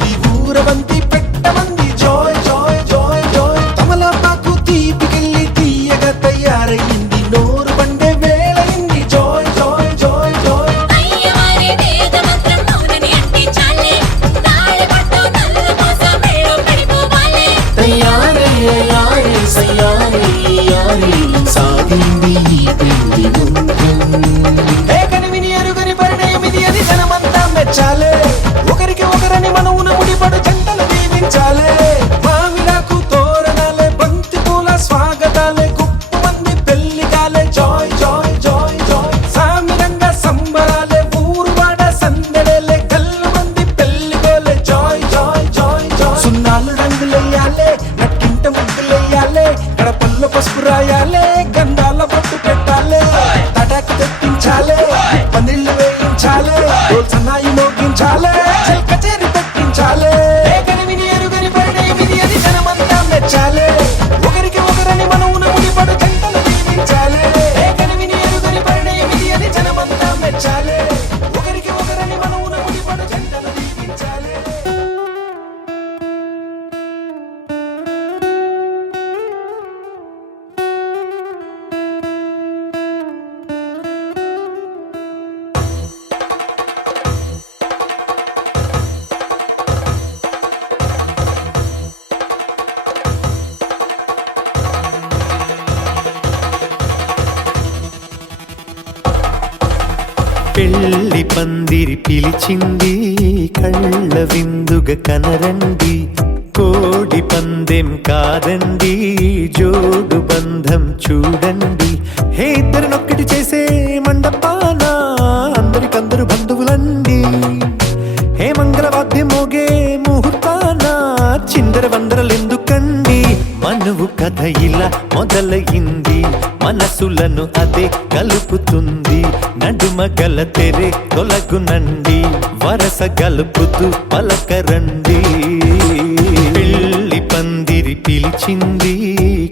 ఉంది ఊరవంతి పెట్టమంది Joy joy joy Joy తమలపాకు తీపికెళ్ళి తీయగా తయారయ్యింది నోరు బండే వేళయింది జాయ్ జాయ్ జాయ్ జాయ్ అయ్యవారి వేద మంత్రం మౌనని అంటే చాలే తాళి పట్టు నల్ల మోస మేళో పడిపోవాలే తయారే యారే సయ్యారే యారే సాగింది ఈ పెళ్లి బంధం ఏకనివిని ఎరుగని పరిణయం ఇది అది జనమంతా మెచ్చాలే ఒకరికి ఒకరని మనవున ముడిపడు జంటలు దీవించాలే మామిడాకు తోరణాలే బంతి పూల స్వాగతాలే గుప్పమంది పెళ్లిగాలే జాయ్ జాయ్ జాయ్ జాయ్ సామిరంగా సంబరాలే ఊరువాడ సందడేలే గల్లమంది పెళ్లిగోలే జాయ్ జాయ్ జాయ్ జాయ్ సున్నాలు రంగులెయ్యాలే నట్టింట ముగ్గులెయ్యాలే గడపల్లో పసుపు రాయాలే గంధాల బొట్టు పెట్టాలే తటాకు తెప్పించాలే పందిళ్ళు వేయించాలే డోల్ సన్నాయి మోగించాలే కచేరి పెట్టించాలే ఏకనివిని ఎరుగని పరిణయం ఇది అది జనమంతా మెచ్చాలే ఒకరికి ఒకరని మనవున ముడిపడు జంటలు దీవించాలే ఏకనివిని ఎరుగని పరిణయం ఇది అది జనమంతా మెచ్చాలే ఒకరికి ఒకరని మనవున ముడిపడు జంటలు దీవించాలే పెళ్లి పందిరి పిలిచింది కళ్ళ విందుగ కనరండి కోడి పందెం కాదండి జోడు బంధం చూడండి హే ఇద్దరినొక్కటి చేసే మండపాన అందరికందరు బంధువులండి హే మంగళవాద్యం మోగే ముహూర్తాన చిందర వందరలెందుకండి మనువు కథ ఇలా మొదలయింది మనసులను అదే కలుపుతుంది నడుమ గల తెరే తొలగునండి వరస గలుపుతూ పలకరండి పెళ్లి పందిరి పిలిచింది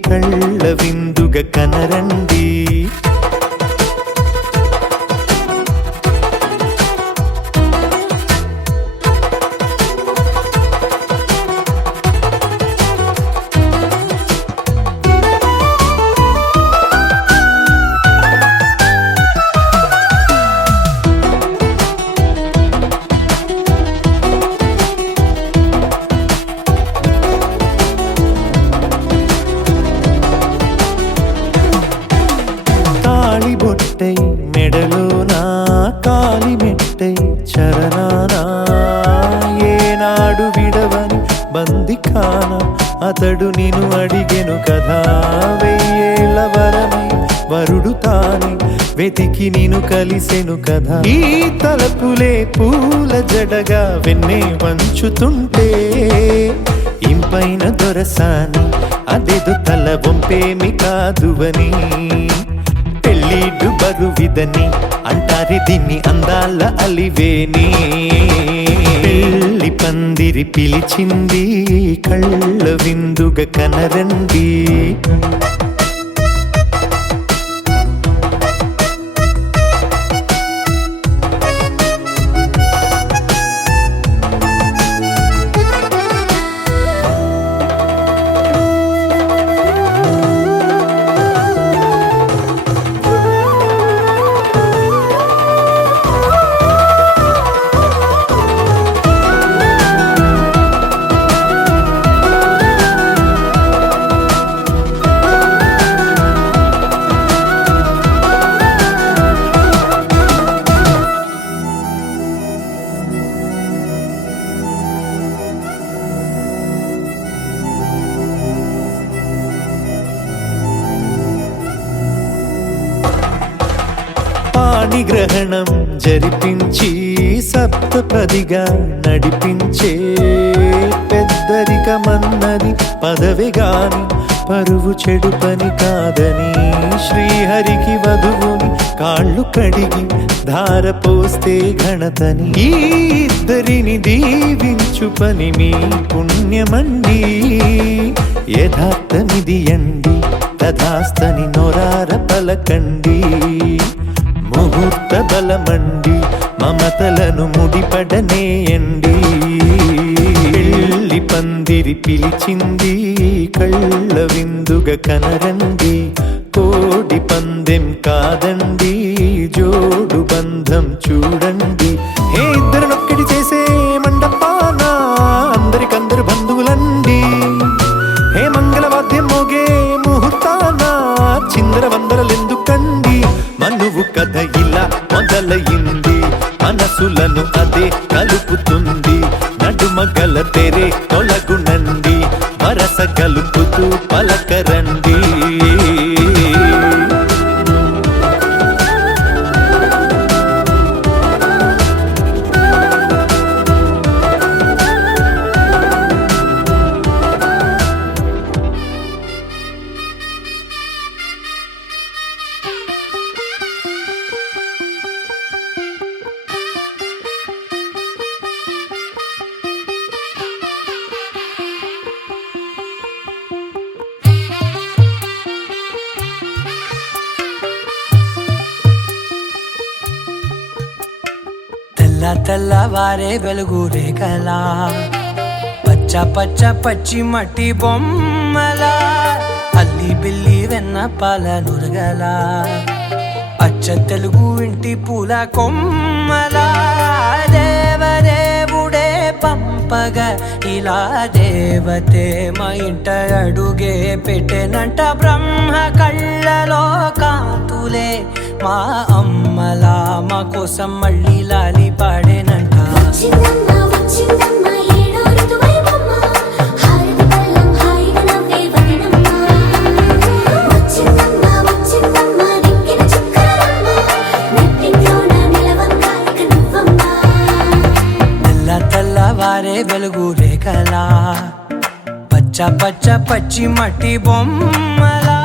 కళ్ళ విందుగ కనరండి బొట్టై మెడలోనా కాలి మెట్టై చరణానా ఏనాడు విడవని బందిఖాన అతడు నిన్ను అడిగెను కదా వెయ్యేళ్ళ వరమై వరుడు తానే వెతికి నిన్ను కలిసెను కదా ఈ తలపులే పూల జడగా వెన్నే వంచుతుంటే ఇంపైన దొరసాని అదేదో తల వంపేమి కాదువని పెళ్ళిడు బరువిదని అంటారే దీన్ని అందాల అలివేని పెళ్లి పందిరి పిలిచింది కళ్ళ విందుగ కనరండి పాణిగ్రహణం జరిపించి సప్తపదిగా నడిపించే పెద్దరికమన్నది పదవి గాని పరువు చెడు పని కాదని శ్రీహరికి వధువుని కాళ్ళు కడిగి ధార పోస్తే ఘనతని ఈ ఇద్దరిని దీవించు పని మీ పుణ్యమండి యథార్థమిది అండి తథాస్తని నొరార పలకండి ముహూర్త బలమండి మమతలను ముడిపడనేయండి పందిరి పిలిచింది కళ్ళ విందుగ కనరండి కోడి పందెం కాదండి జోడు బంధం చూడండి హే ఇద్దరినొక్కటి చేసే మండపాన అందరికందరు బంధువులండి హే మంగళవాద్యం మోగే ముహూర్తాన చిందర వందరలెందుకండి మనువు కథ ఇలా మొదలయింది మనసులను అదే కలుపుతుంది నడుమగల తెరే తొలగునండి వరస కలుపుతూ పలకరండి తెల్లవారే వెలుగు రేఖలా పచ్చ పచ్చ పచ్చి మట్టి బొమ్మలా అల్లి బిల్లి వెన్న పాల నురగలా అచ్చ తెలుగు ఇంటి పూల కొమ్మలా దేవదేవుడే పంపగ ఇలా దేవతే మా ఇంట అడుగే పెట్టెనంట బ్రహ్మ కళ్ళలో కాంతులే మా అమ్మలా మా కోసం మళ్ళీ లాలి పాడేనంట వచ్చిందమ్మ వచ్చిందమ్మ ఏడో ఋతువైవమ్మ హారతి పళ్ళం హాయిగా నవ్వే వదనమ్మ వచ్చిందమ్మ వచ్చిందమ్మ దిక్కిన చుక్కలమ్మ నెట్టింట్లోన నిలవంగా ఇక నువ్వమ్మ తెల్లవారే వెలుగు రేఖలా పచ్చ పచ్చ పచ్చి మట్టి బొమ్మలా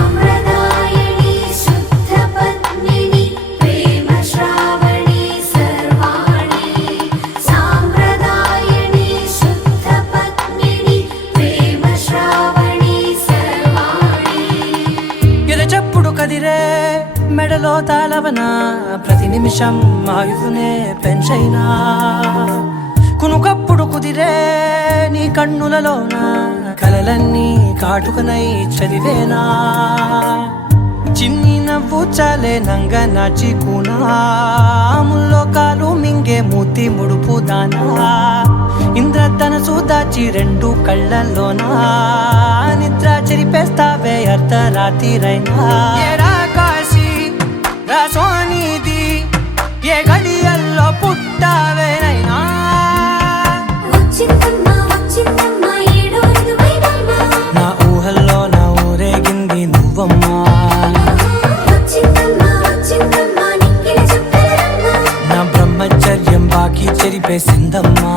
సాంప్రదాయని శుద్ధ పద్మిని ప్రేమ శ్రావణి సర్వాణి సాంప్రదాయని శుద్ధ పద్మిని ప్రేమ శ్రావణి సర్వాణి ఎరచప్పుడు కదిరే మెడలో తాళవన ప్రతి నిమిషం ఆయుధునే పెంచైనా కునుకప్పుడు కుదిరే నీ కన్నులలోన కలలన్నీ కాటుకనై చదివేనా చిన్ని నవ్వు చాలే నంగ నాచి కూనాముల్లో కాలు మింగే మూతి ముడుపు దానా ఇంద్రధనసు దాచి రెండు కళ్ళల్లోనా నిద్ర చెరిపేస్తావే అర్ధరాత్రిరైనా ఏరా కాశీ రా సోనిది ఏ గడియల్లో పుట్టావేనైనా వచ్చిందమ్మ వచ్చిందమ్మ ఏడో ఋతువైవమ్మ నా ఊహల్లో నా ఊరేగింది నువ్వమ్మా వచ్చిందమ్మ వచ్చిందమ్మ నిక్కిన చుక్కలమ్మ నా బ్రహ్మచర్యం బాకీ చెరిపేసిందమ్మా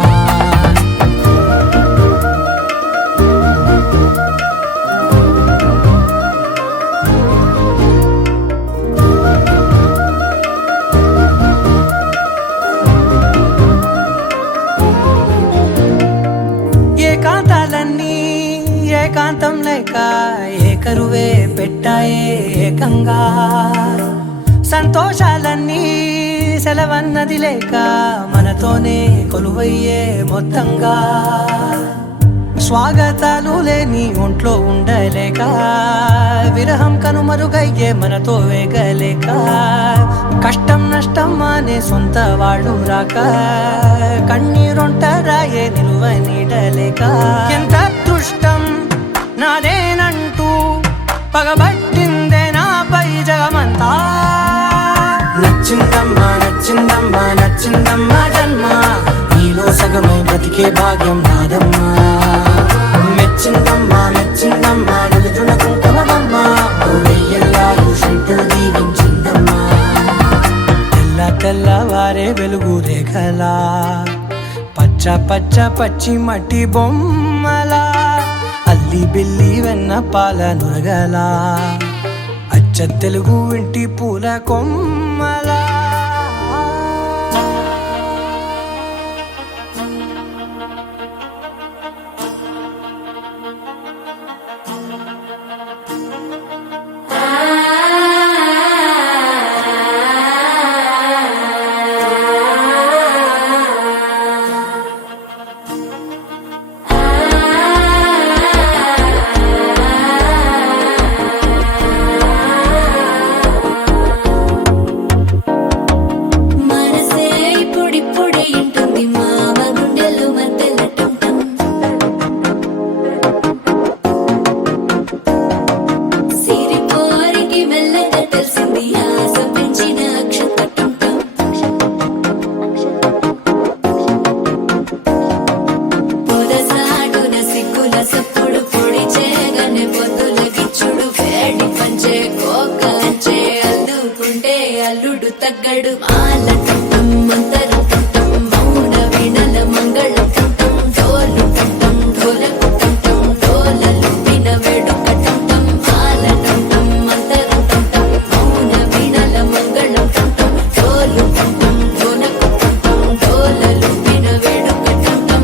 ఏకాంతాలన్నీ ఏకాంతం లేక ఏకరువే పెట్టాయే ఏకంగా సంతోషాలన్నీ సెలవన్నది లేక మనతోనే కొలువయ్యే మొత్తంగా స్వాగతాలు లేని ఒంట్లో ఉండలేక విరహం కనుమరుగయ్యే మనతో వేగలేక కష్టం నష్టం అనే సొంత వాళ్ళు రాక కన్నీరొంటరాయే నిలువ నీడలేక ఎంత అదృష్టం నాదేనంటూ పగబట్టిందే నాపై జగమంతా నచ్చిందమ్మా నచ్చిందమ్మా నచ్చిందమ్మా జన్మ నీలో సగమై బ్రతికే భాగ్యం నాదమ్మా మెచ్చిందమ్మా మెచ్చిందమ్మా నిలుచున కుంకుమమ్మా వెయ్యల్లాలు శంకులు దీవించిందమ్మా తెల్లవారే వెలుగు రేఖలా పచ్చ పచ్చ పచ్చి మట్టి బొమ్మలా అల్లి బిల్లి వెన్న పాల నురగలా అచ్చ తెలుగు ఇంటి పూల కొమ్మలా తగ్గడు మాల టం మంతర టం మౌన వీణల మంగళ టం డోలు టం ఢోలకు టం డోలలు విన వేడుక టం మాల టం మంతర టం మౌన వీణల మంగళ టం డోలు టం ఢోలకు టం డోలలు విన వేడుక టం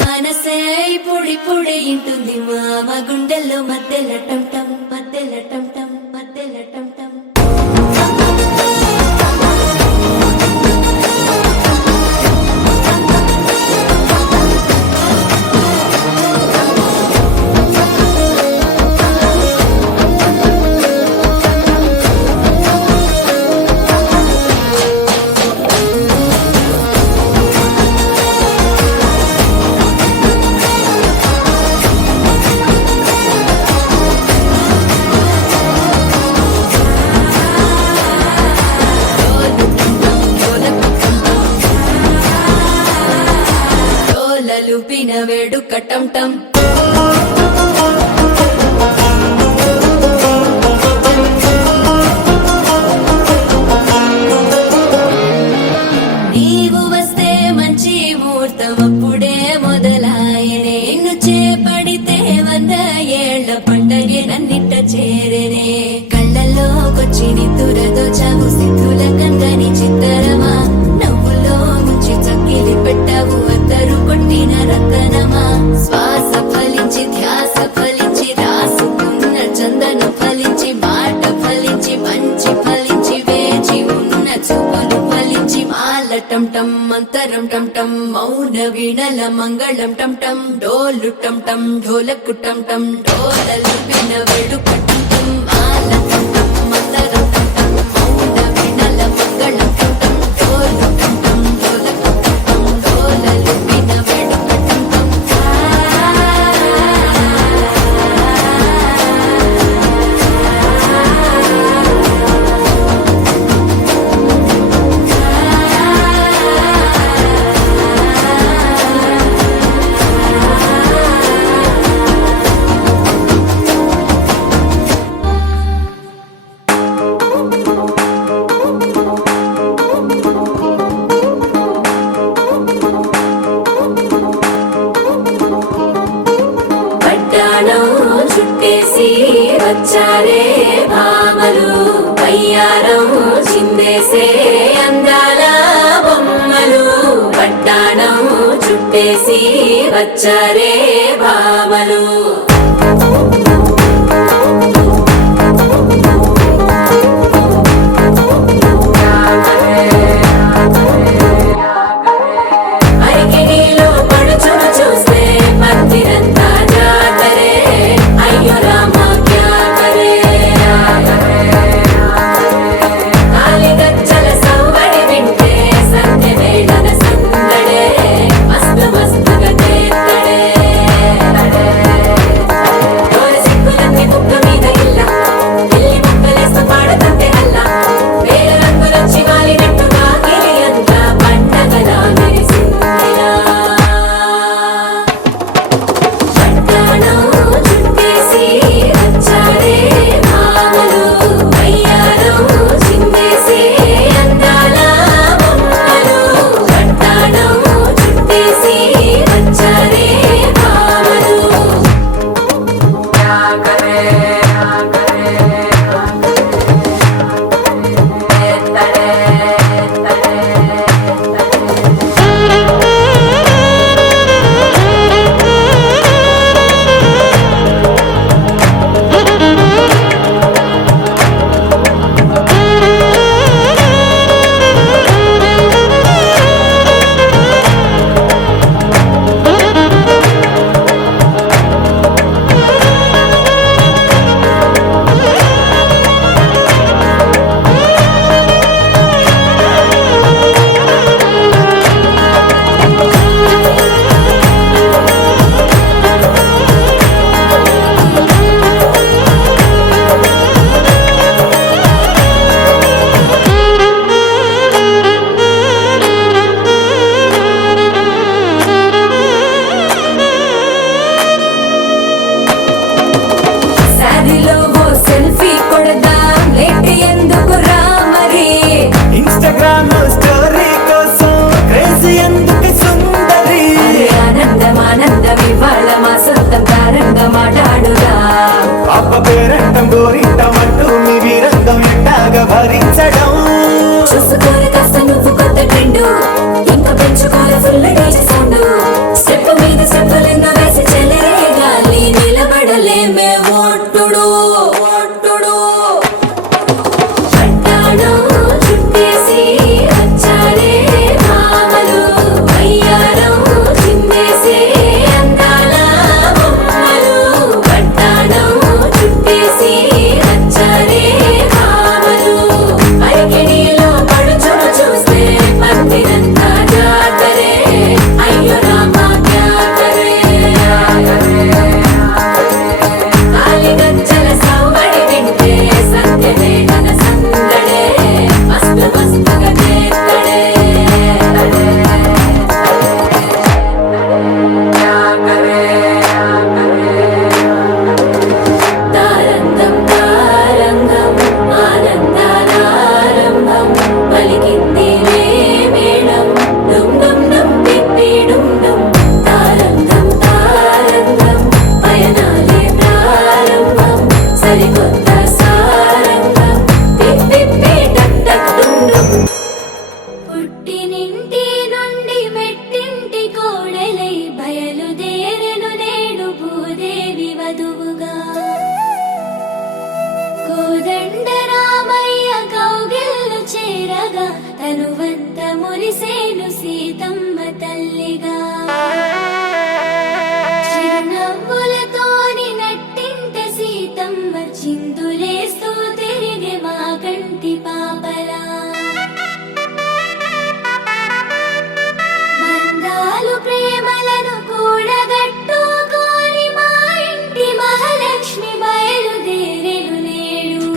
మనసే పొడి పొడి ఇంటుంది మామ గుండెల్లో మధ్యల టం టం మధ్యల టం టం మధ్యల టం టం డోలలు పిన వేడుక టం టం నీవు వస్తే మంచి ముహూర్తం అప్పుడే మొదలాయనే నిన్ను చేపడితే 100 ఏళ్ల పండగే నన్నిట్ట చేరేనే కళ్ళల్లోకొచ్చి నిద్దురదో చావు సిద్ధుల కందని చిత్తరమా నవ్వులో ముంచి చక్కిలి పెట్టావు అద్దరు కొట్టిన రతనమా శ్వాస ఫలించి ధ్యాస ఫలించి రాసుకున్న చందన ఫలించి మాట ఫలించి మంచి ఫలించి వేచి ఉన్న చూపులు ఫలించి మాల టం టం మంతరం టం టం మౌన వీణల మంగళం టం టం డోలు టం టం ఢోలకు టం టం డోలలు విన వేడుక టం టం మాల టం టం మంతరం టం టం మౌన వీణల మంగళం టం టం డోలు టం టం ఢోలకు టం టం డోలలు విన వేడుక టం టం పట్టాణం చుట్టేసి వచ్చారే భామలు పయ్యారం చిందేసే అందాల బొమ్మలు పట్టాణం చుట్టేసి వచ్చారే భామలు అరికిలో పడుచును చూస్తే మందిరంతా జాతరే అయ్యో రామ క్యా కరే కాలిగజ్జల సవ్వడి వింటే సంధ్య వేళన సందడే మస్తు మస్తుగా చేత్తడే భరించడం చూసుకోరు కాస్త నువ్వు కొత్త ట్రెండ్ ఇంకా పెంచుకోరు ఫుల్ డీజే సౌండ్ స్టెప్ మీద స్టెప్పులెన్నో వేసి చెలే గాలి నిలబడలేమే ఒట్టుడు ఒట్టుడు పట్టాణం చుట్టేసి వచ్చారే మామలు వయ్యారం చిందేసే అందాల బొమ్మలు పట్టాణం చుట్టేసి వచ్చారే మామలు అరికెడిలో పడుచును చూస్తే పత్తినంతా జాతరే అయ్యో రామా క్యా కరే కాలి గజ్జల సవ్వడి వింటే సత్యమే గన సందడే మస్తు మస్తుగా చేస్తడే తారంగం తారంగం ఆనందానారంభం పలికింది రే మేళం డుమ్ డుమ్ డుమ్ పిప్పి డుమ్ డుమ్ తారంగం తారంగం పయనాలే ప్రారంభం సరికొత్త సారంగం పిప్పి టక్ టక్ డుమ్ డుమ్ పుట్టినింటి నుండి మెట్టింటి కోడలై బయలుదేరెను నేడు భూదేవి వధువుగా కోదండ రామయ్య కౌగిళ్ళు చేరగా తనువంత మురిసేను సీతమ్మ తల్లిగా చిరునవ్వులతోని నట్టింట సీతమ్మ చిందులేస్తూ తిరిగి మా కంటి పాపలా బంధాలు ప్రేమలను కూడగట్టుకోని మా ఇంటి మహాలక్ష్మి బయలుదేరెను నేడు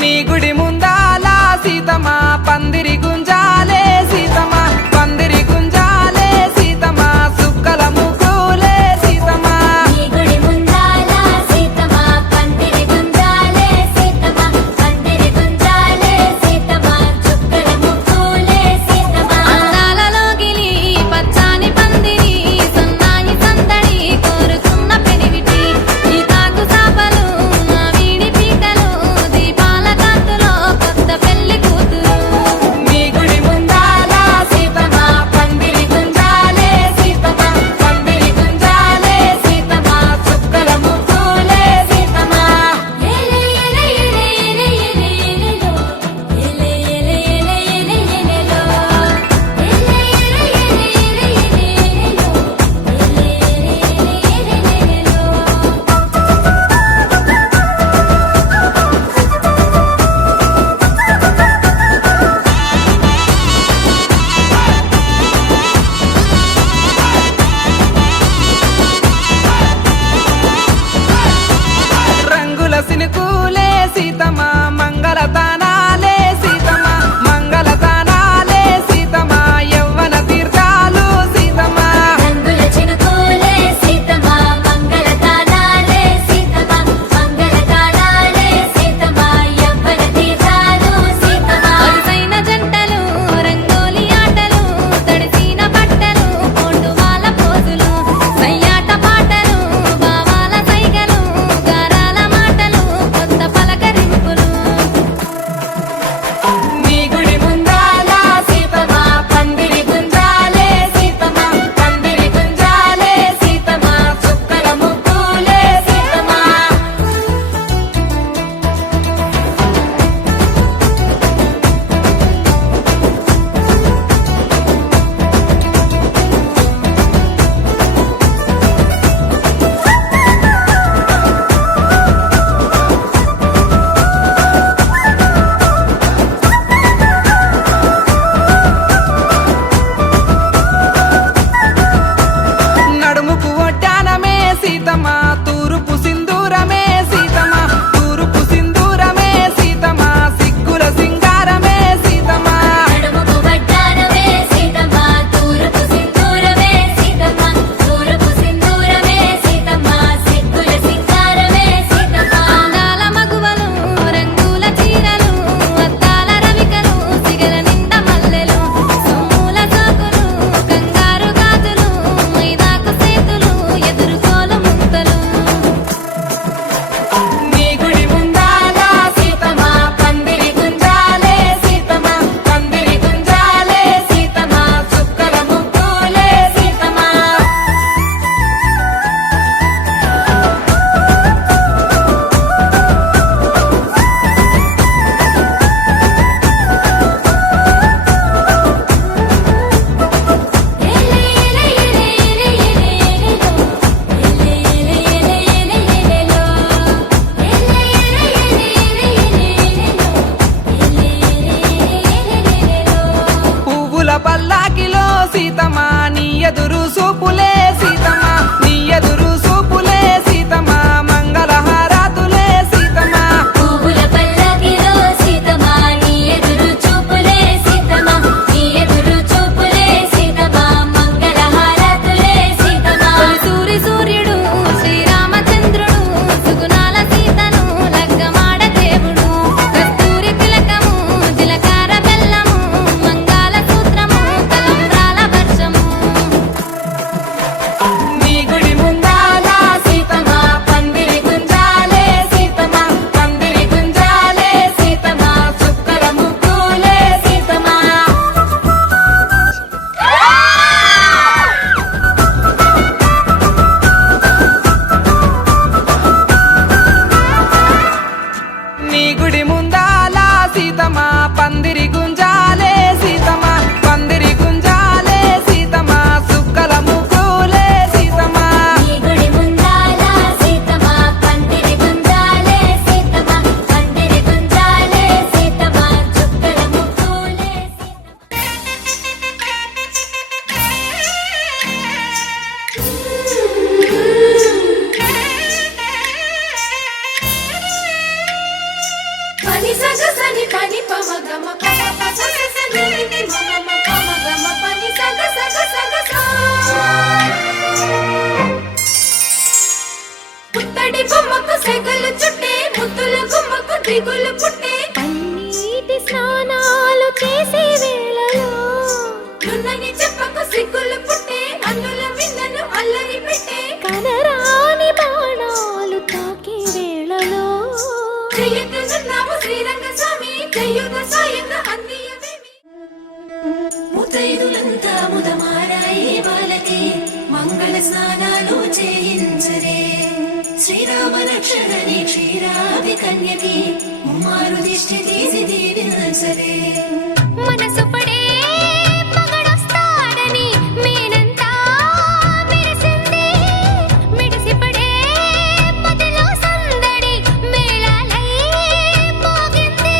నీ గుడి ముందాల సీత పల్లాకిలో సీతమా నీ ఎదురు సూపులే సీతమా నీ ఎదురు సూపులే సీతమా మంగళహారతులే సీతమా పువ్వుల పల్లకిలో సీతమా నీ ఎదురు చూపులే సీతమా నీ ఎదురు చూపులే సీతమా మంగళహారతులే సీతమా సూర్యుడు శ్రీరామచంద్రుడు సుగుణాల సీతను లగ్గమాడ దేవుడు కస్తూరి తిలకము జిలకార బెల్లము మంగళ సూత్రము తలంబ్రాల వర్షము నీ గుడి ముందాల సీతమా పందిరి గుంజాలే సీతమా పందిరి గుంజాలే సీతమా చుక్కల ముగ్గులే సీతమా నీ గుడి ముందాల సీతమా పందిరి గుంజాలే సీతమా పందిరి గుంజాలే సీతమా చుక్కల ముగ్గులే సీతమా నీ గుడి ముందాల సీతమా పందిరి గుంజాలే సీతమా పందిరి గుంజాలే సీతమా చుక్కల ముగ్గులే పని సగ సని పని పమ గమ పమ పస స ని ని మమ పమ గమ పని సగ సగ సగ సా పుత్తడి బొమ్మకు సెగలు చుట్టే ముద్దుల గుమ్మకు దిగులు పుట్టే పన్నీటి స్నానాలు చేసే వేళలో నున్నని చెప్పకు సిగ్గులు పుట్టే అన్నుల విన్నను అల్లరి పెట్టే కనరాని బాణాలు తాకే వేళలో జయతున్నాము శ్రీరంగ స్వామి జయుగ సాయుగ అందియవేమి ముతైదులంతా ముదమారాయి వాళ్ళకి మంగళ స్నానాలు చేయించరే శ్రీరామ రక్షణని క్షీరాది కన్యకి ముమ్మారు దిష్టి తీసి దీవించరే మనసు పడే మగడొస్తాడని మేనంతా మెరిసింది మిడిసిపడే మదిలో సందడి మేళాలై మోగింది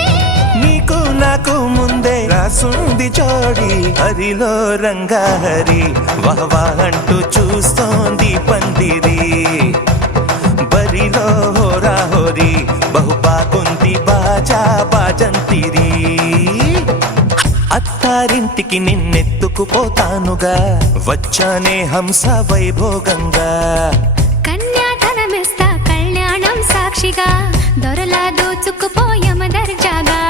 నీకు నాకు ముందే రాసుంది జోడి హరిలో రంగాహరి వహవా అంటూ చూస్తోంది పందిరి బరిలో హోరాహోరి బహుబాగుంది బాజా బాజంతిరి అత్తారింటికి నిన్నెత్తుకుపోతానుగా వచ్చానే హంస వైభోగంగా కన్యాధనమిస్తా కళ్యాణం సాక్షిగా దొరలా దోచుకుపోయమ దర్జాగా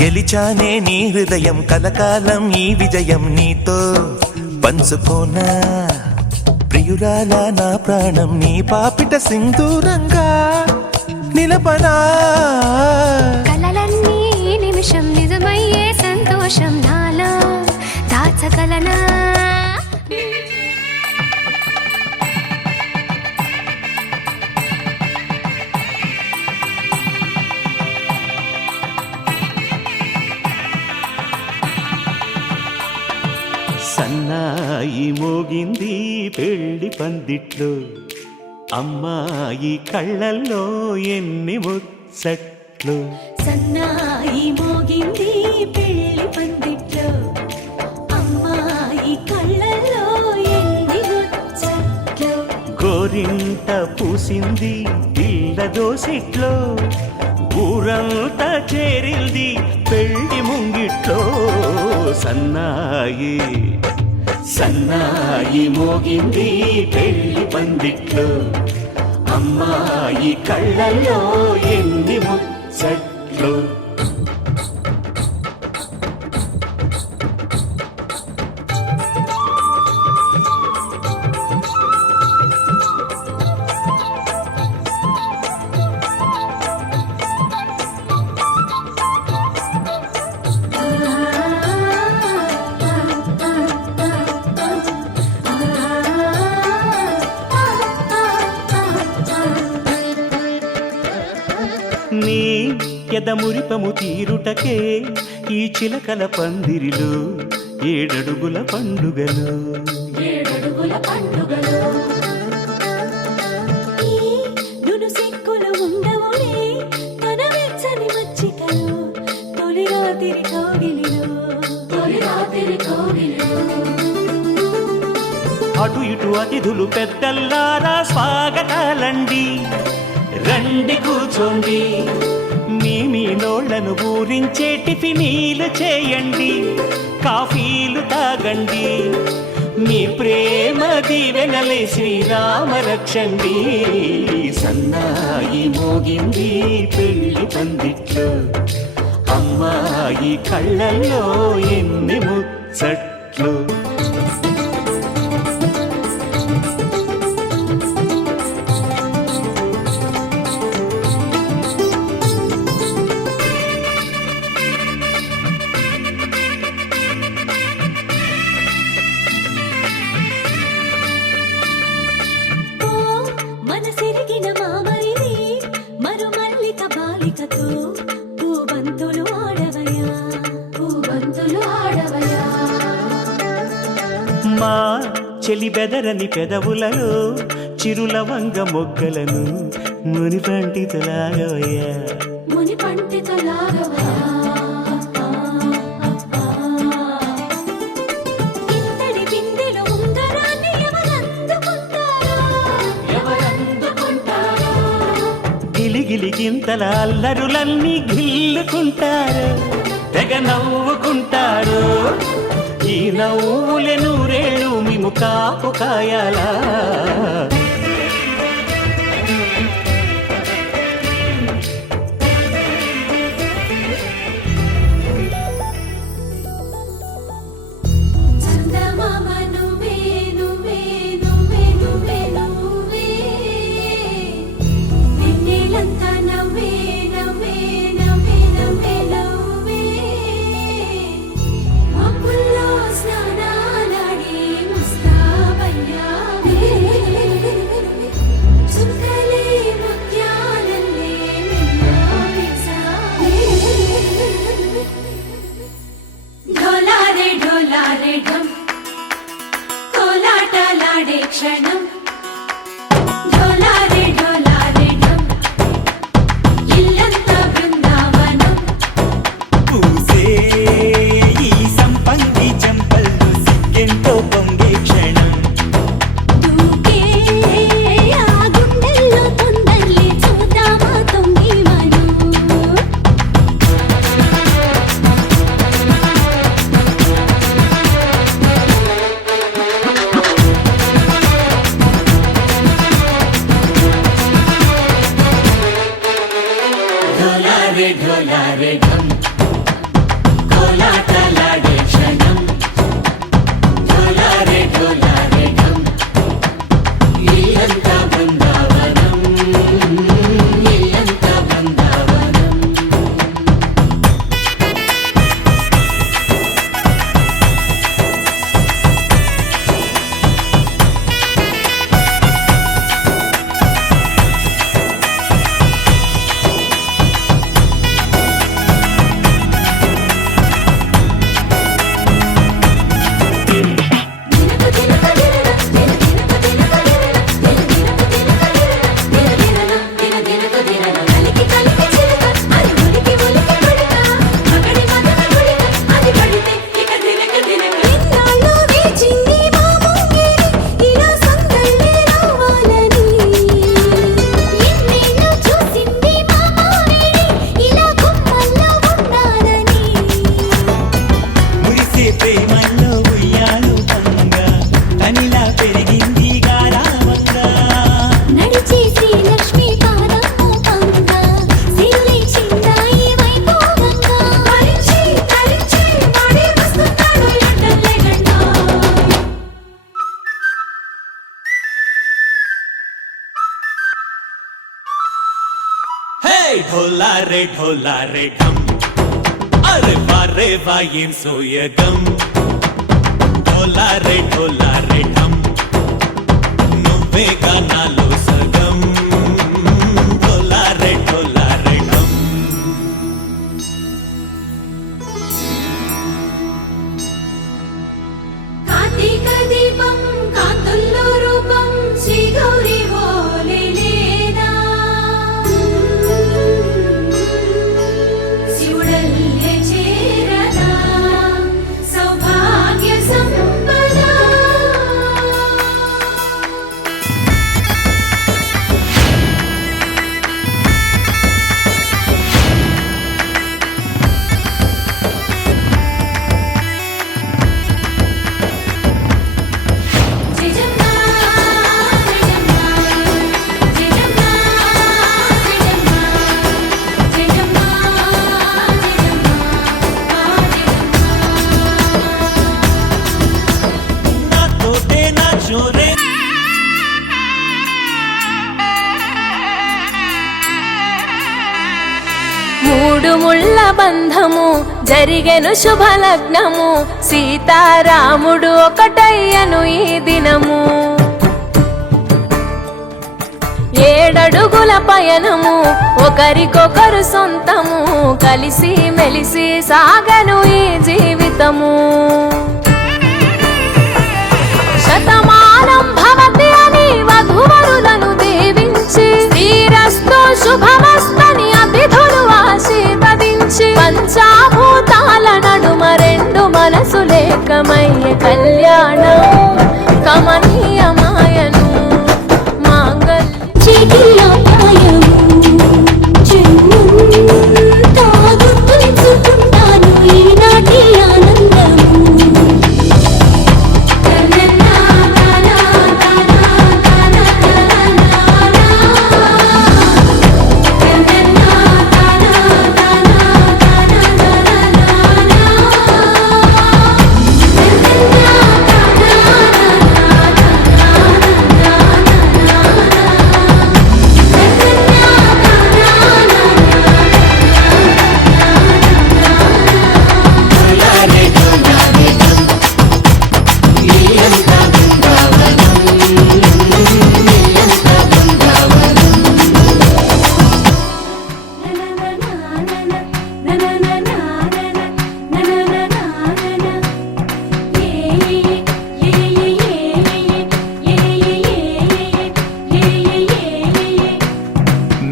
గెలిచానే నీ హృదయం కలకాలం ఈ విజయం నీతో పంచుకోనా ప్రియురాల నా ప్రాణం నీ పాపిట సింధూరంగా నిలపనా కలలన్నీ నిమిషం నిజమయ్యే సంతోషం నాలో దాచగలనా సన్నాయి మోగింది పెళ్లి పందిట్లో అమ్మాయి కళ్ళల్లో ఎన్ని ముచ్చట్లు సన్నాయి మోగింది పెళ్లి పందిట్లో అమ్మాయి కళ్ళల్లో ఎన్ని ముచ్చట్లు గోరింట పూసింది పిల్ల దోసిట్లో ఊరంతా చేరింది పెళ్లి ముంగిట్లో సన్నాయి సన్నాయి మోగింది పెళ్లి పందిట్లో అమ్మాయి కళ్ళల్లో ఎన్ని ముచ్చట్లు ఎదమురిపము తీరుటకే ఈ చిలకల పందిరిలో ఏడడుగుల పండుగలు. ఏడడుగుల పండుగలు ఈ నును సిక్కులు ఉండవులే తన వెచ్చని మచ్చికలు తొలి రాత్రి కౌగిలిలో తొలి రాత్రి కోగిలిలో అటు ఇటు అతిథులు పెద్దల్లారా స్వాగతాలండి, రండి కూర్చోండి, మీ నోళ్లను ఊరించే టిఫినీలు చేయండి, కాఫీలు తాగండి, మీ ప్రేమ దీవెనలే శ్రీరామ రక్షండి. సన్నాయి మోగింది పెళ్లి పందిట్లో, అమ్మాయి కళ్ళల్లో ఎన్ని ముచ్చట్లు. ఓ మనసిరిగిన మామరిది మరుమల్లిక బాలికతో పూబంతులు ఆడవయా పూబంతులు ఆడవయా మా చెలి బెదరని పెదవులలో చిరులవంగ మొగ్గలను మునిపంటి తొలాగవయ్యా. ముని పంటితో లాగవయా ఇంతడి బిందెలో ఉంగరాన్ని ఎవరందుకుంటారో ఎవరందుకుంటారో గిలిగిలి గింతల అల్లరులన్నీ గిల్లుకుంటారు, తెగ నవ్వుకుంటారు. ఈ నవ్వులే నూరేళ్ళు మిము కాపు కాయాలా. చందమామ నువ్వే నువ్వే నువ్వే నువ్వే నువ్వే వెన్నెలంతా నవ్వే నవ్వే నవ్వే నవ్వే నవ్వే మబ్బుల్లో స్నానాలాడి ముస్తాబయ్యావే చుక్కలే ముత్యాలల్లే మెన్నావేశావే ढोलारे ढोलारे ढम कोलाटलाडे क्षणम ढोलारे ढोलारे ढम इल्लंता बृंदावनम పూసే ఈ సంపంగి చెంపల్లో సిగ్గెంతో పొంగే క్షణం, దూకే ఆ గుండెల్లో తొందరలే చూద్దామా తొంగి మనం ढोलारे ढोलारे ढम कोलाटलाडे क्षणम ढोलारे ढोलारे ढम इल्लंता बृंदावनम इल्लंता बृंदावनम దినక దినక దినక దినక దినక దినక దినక దినక దినక దినక దినక దినక కలికి కలికి చిలక అది ఉలికి ఉలికి పడక మగడి మదన గుడిక అది పడితే ఇక దినక దినక ఇన్నాళ్ళు వేచింది మా ముంగిరి ఇలా సందళ్ళే రావాలని ఎన్నేళ్ళు చూసింది మా మామిడి ఇలా గుమ్మల్లో ఉండాలని మురిసే ప్రేమల్లో ఉయ్యాలు పంగా కనిలా పెరిగింది గారావంగా. నడిచే శ్రీలక్ష్మి పాదము పంగా సిరులే చిందాయి వైభోగంగా భరించి ధరించి వాడే వస్తున్నాడు ఎండలే గంట హే ఢోలారే ఢోలారే ఢమ్, అరే వారే వాయేం సోయగం. ఢోలారే ఢోలారే ఢమ్, నువ్వే గానాలో సగం. ఢోలారే ఢోలారే ఢమ్. బంధము జరిగెను శుభలగ్నము సీతారాముడు ఒకటయ్యను ఈ దినము 7 అడుగుల పయనము ఒకరికొకరు సొంతము కలిసి మెలిసి సాగను ఈ జీవితము శతమానం భవతి అని వధువరులను దీవించి శ్రీరస్తు శుభమస్తని అతిథులు ఆశీర్వదించి పంచాభూతాల నడుమ 2 మనసులేకమయ్య కళ్యాణం కమనీయమాయను చీటిలో ప్రాయము జన్మంతా గుర్తుంచుకుంటాను ఈనాటి ఆనందము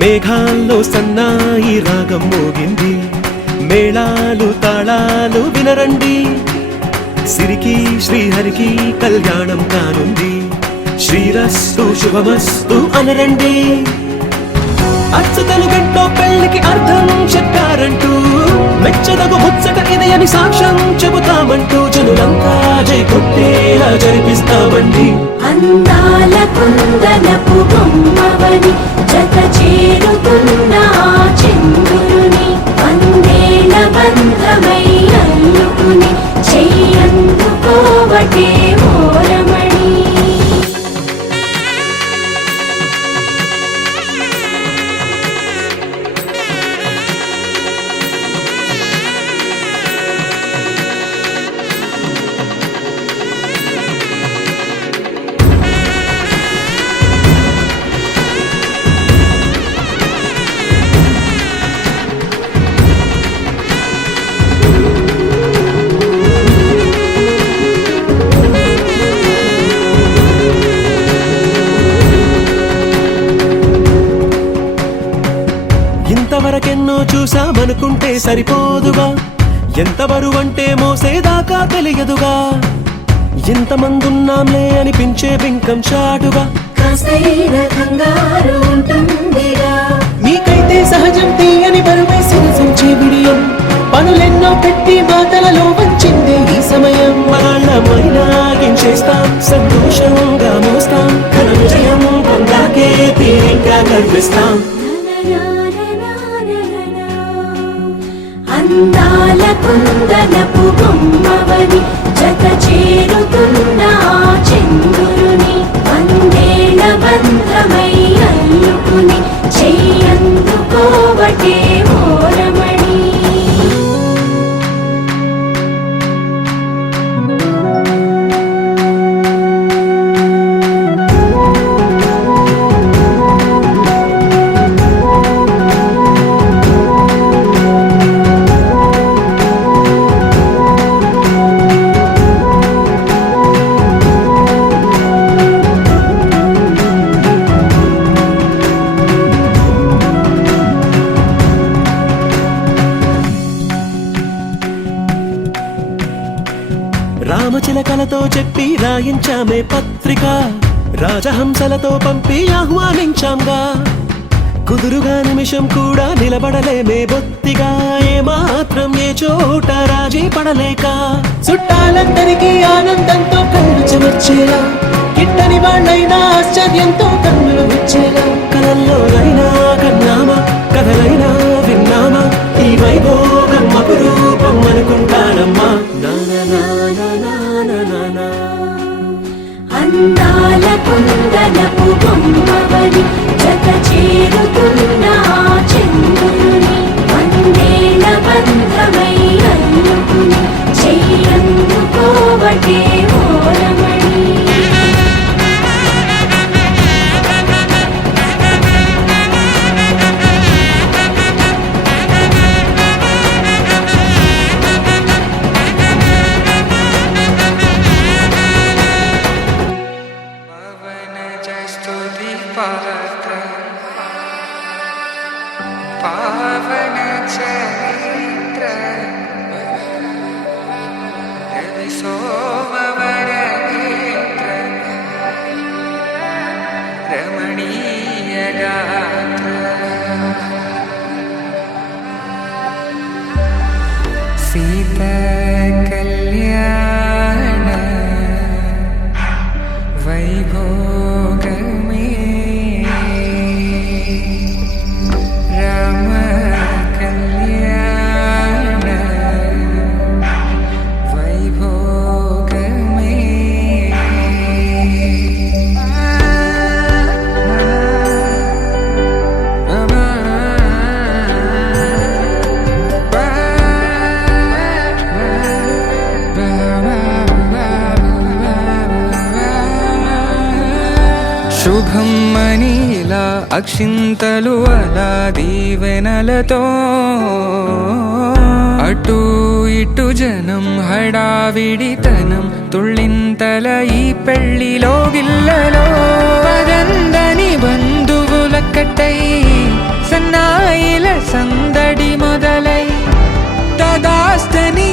మేఘాల్లో సన్నాయి రాగం మోగింది మేళాలు తాళాలు వినరండి సిరికి శ్రీహరికి కళ్యాణం కానుంది శ్రీరస్తు శుభమస్తు అనరండి అచ్చతలు గంటో పెళ్లికి అర్థం చెప్పారంటూ మెచ్చదగు ముచ్చట ఇది అని సాక్ష్యం చెబుతామంటూ జనులంతా జై కొట్టేలా జరిపిస్తామండి అందాల కుందనపు బొమ్మవని జత చేరుతున్న చంద్రుని వందేల బంధమై అల్లుకుని చెయ్యందుకోవటే ఓరమణి ఇంతవరకెన్నో చూసామనుకుంటే సరిపోదుగా ఎంత బరువంటే మోసేదాకా తెలియదుగా ఇంతమందున్నాంలే అనిపించే బింకం చాటుగా కాస్తైన కంగారు ఉంటుందిగా మీకైతే సహజం తీయని బరువేసిన సంచే బిడియం పనులెన్నో పెట్టి మాటలలో వంచిందే ఈ సమయం వాళ్ళమైనా ఏం చేస్తాం సంతోషంగా మోస్తాం ఘన విజయం పొందాకే తీరిగ్గా గర్విస్తాం అందాల కుందనపు బొమ్మవని జత చేరుతున్న చంద్రుని వందేల బంధమై అల్లుకుని చెయ్యందుకోవటే ఓరమణి రామచిలకలతో చెప్పి రాయించామే పత్రిక రాజహంసలతో పంపి ఆహ్వానించాంగా కుదురుగా నిమిషం కూడా నిలబడలేమే బొత్తిగా ఏమాత్రం ఏ చోట రాజీ పడలేక చుట్టాలందరికీ ఆనందంతో కళ్ళు చెమర్చేలా కిట్టని వాళ్ళైనా ఆశ్చర్యంతో కన్నులు వచ్చేలా కలల్లోనైనా కన్నామా కథలైనా విన్నామా ఈ వైభోగం అపురూపం అనుకుంటానమ్మా అందాల కుందనపు బొమ్మవని జత చేరుతున్న చంద్రుని వందేల బంధమై చెయ్యందుకోవటే ఓరమణి పవన జస్తుతి పాత్ర పావన చరిత్ర రవి సోమవర నేత్ర రమణీయ గాత్ర సీత కళ్యాణ వైభోగమే రామ కళ్యాణ వైభోగమే శుభం మనీలా అక్షింతలు అలా దీవెనలతో అటు ఇటు జనం హడావిడితనం తుళ్ళింతల ఈ పెళ్లిలో గిల్లలో పదందని బంధువులక్కటై సన్నాయిల సందడి మొదలై తదాస్తని